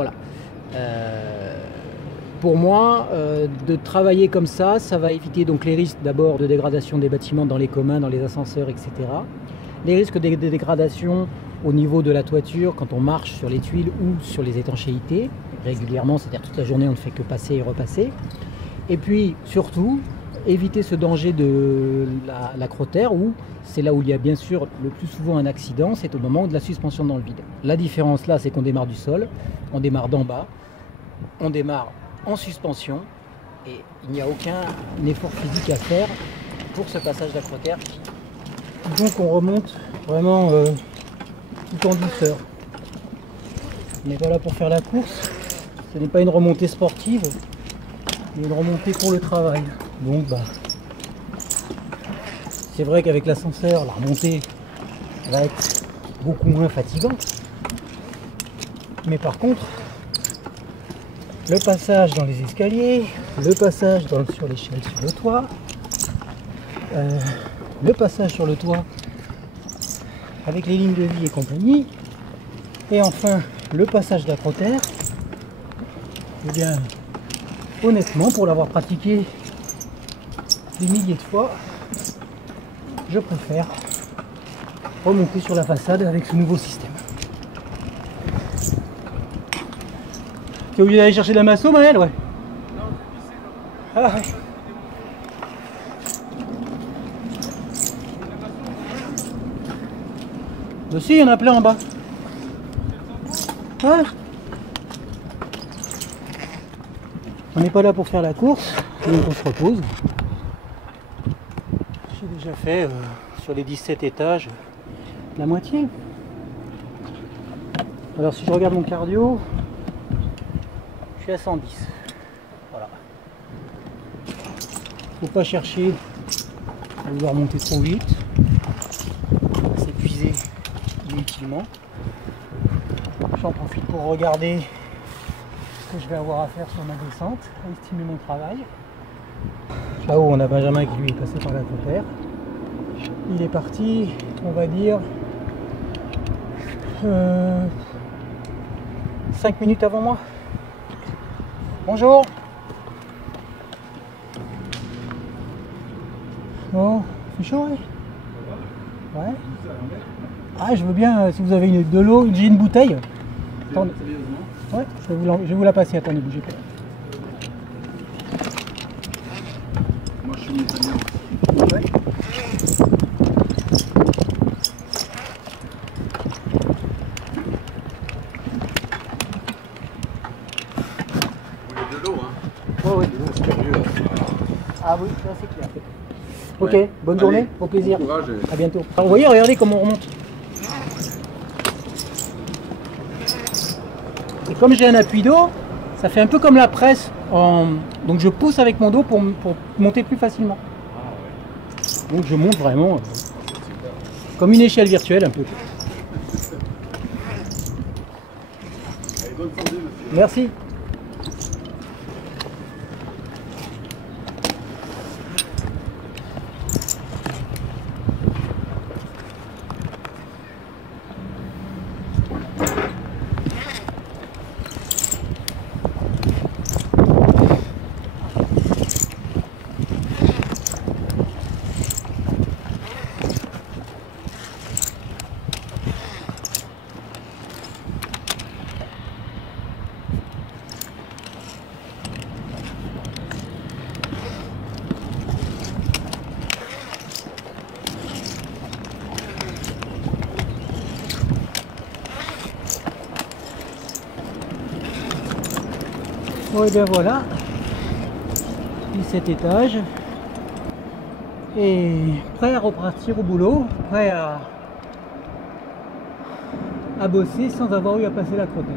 Voilà. Pour moi, de travailler comme ça va éviter donc les risques d'abord de dégradation des bâtiments dans les communs, dans les ascenseurs, etc. Les risques de dégradation au niveau de la toiture quand on marche sur les tuiles ou sur les étanchéités régulièrement, c'est-à-dire toute la journée on ne fait que passer et repasser. Et puis surtout, éviter ce danger de l'acrotère où c'est là où il y a bien sûr le plus souvent un accident, c'est au moment de la suspension dans le vide. La différence là, c'est qu'on démarre du sol, on démarre d'en bas, on démarre en suspension et il n'y a aucun effort physique à faire pour ce passage d'acrotère. Donc on remonte vraiment tout en douceur. On n'est pas là pour faire la course, ce n'est pas une remontée sportive, mais une remontée pour le travail. Donc c'est vrai qu'avec l'ascenseur, la remontée va être beaucoup moins fatigante. Mais par contre, le passage dans les escaliers, le passage sur l'échelle sur le toit, le passage sur le toit avec les lignes de vie et compagnie, et enfin le passage d'acrotère, eh bien honnêtement, pour l'avoir pratiqué des milliers de fois, je préfère remonter sur la façade avec ce nouveau système. Tu es obligé d'aller chercher de la masso, Maël? Ouais. Ah ouais. Si, il y en a plein en bas. Ouais. On n'est pas là pour faire la course, donc on se repose. J'ai déjà fait sur les 17 étages la moitié. Alors si je regarde mon cardio, je suis à 110. Voilà. Faut pas chercher à vouloir monter trop vite, s'épuiser inutilement. J'en profite pour regarder ce que je vais avoir à faire sur ma descente, à estimer mon travail. Là-haut, on a Benjamin qui lui est passé par la compère. Il est parti, on va dire, 5 minutes avant moi. Bonjour. Bon, c'est chaud, ouais. Ouais. Ah, je veux bien, si vous avez de l'eau, j'ai une bouteille. Attendez. Ouais, je vais vous la passer, attendez, bougez pas. Moi je suis italien aussi. Ouais. Vous voulez de l'eau, hein? Ouais, ouais. C'est sérieux. Ah oui, ça c'est clair. Ok, Ouais. bonne Allez, journée, au plaisir. Bon courage. À bientôt. Alors, vous voyez, regardez comment on remonte. Et comme j'ai un appui d'eau, ça fait un peu comme la presse. Donc je pousse avec mon dos pour monter plus facilement. Donc je monte vraiment comme une échelle virtuelle un peu. Allez, bonne santé, monsieur. Merci. Bon, et bien voilà, 17 étages, et prêt à repartir au boulot, prêt à bosser sans avoir eu à passer la crotère.